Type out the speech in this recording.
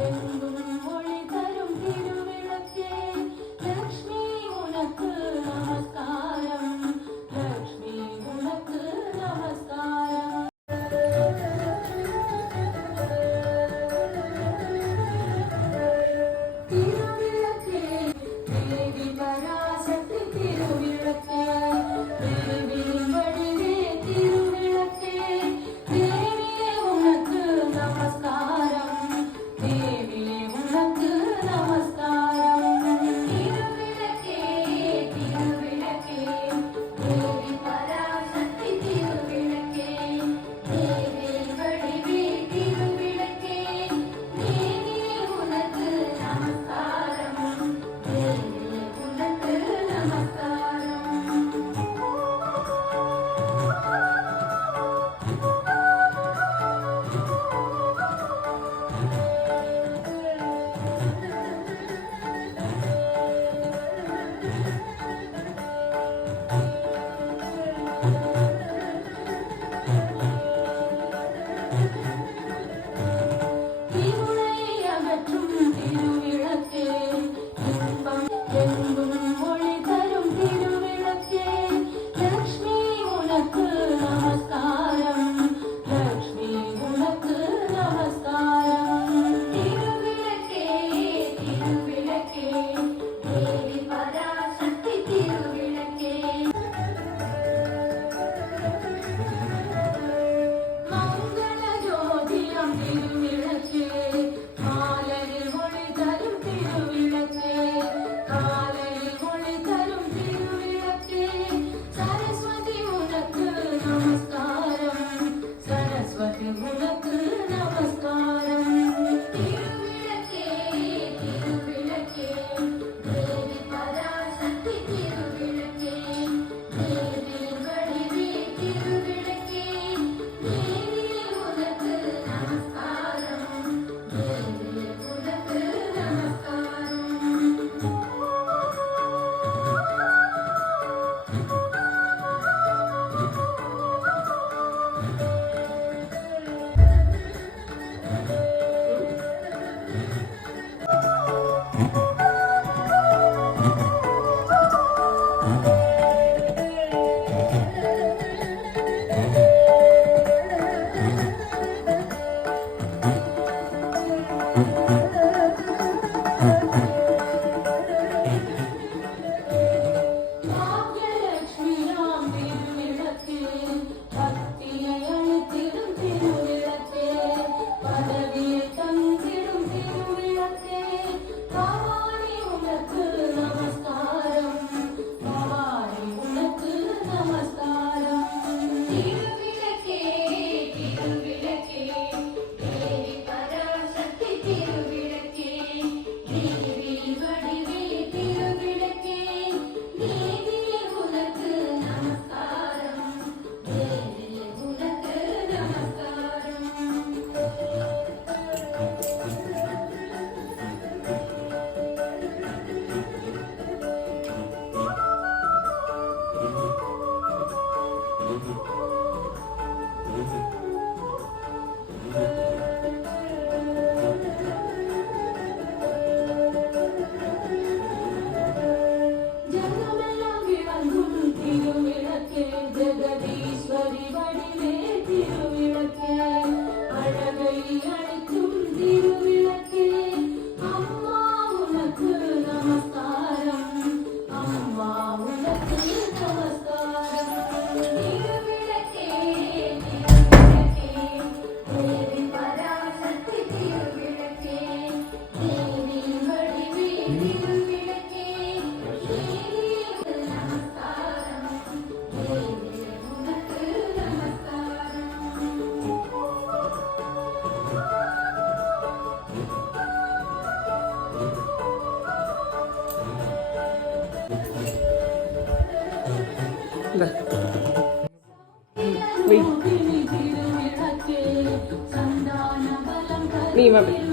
Thank you. Mm-hmm. വടിവേറ്റിരുവി नहीं मैं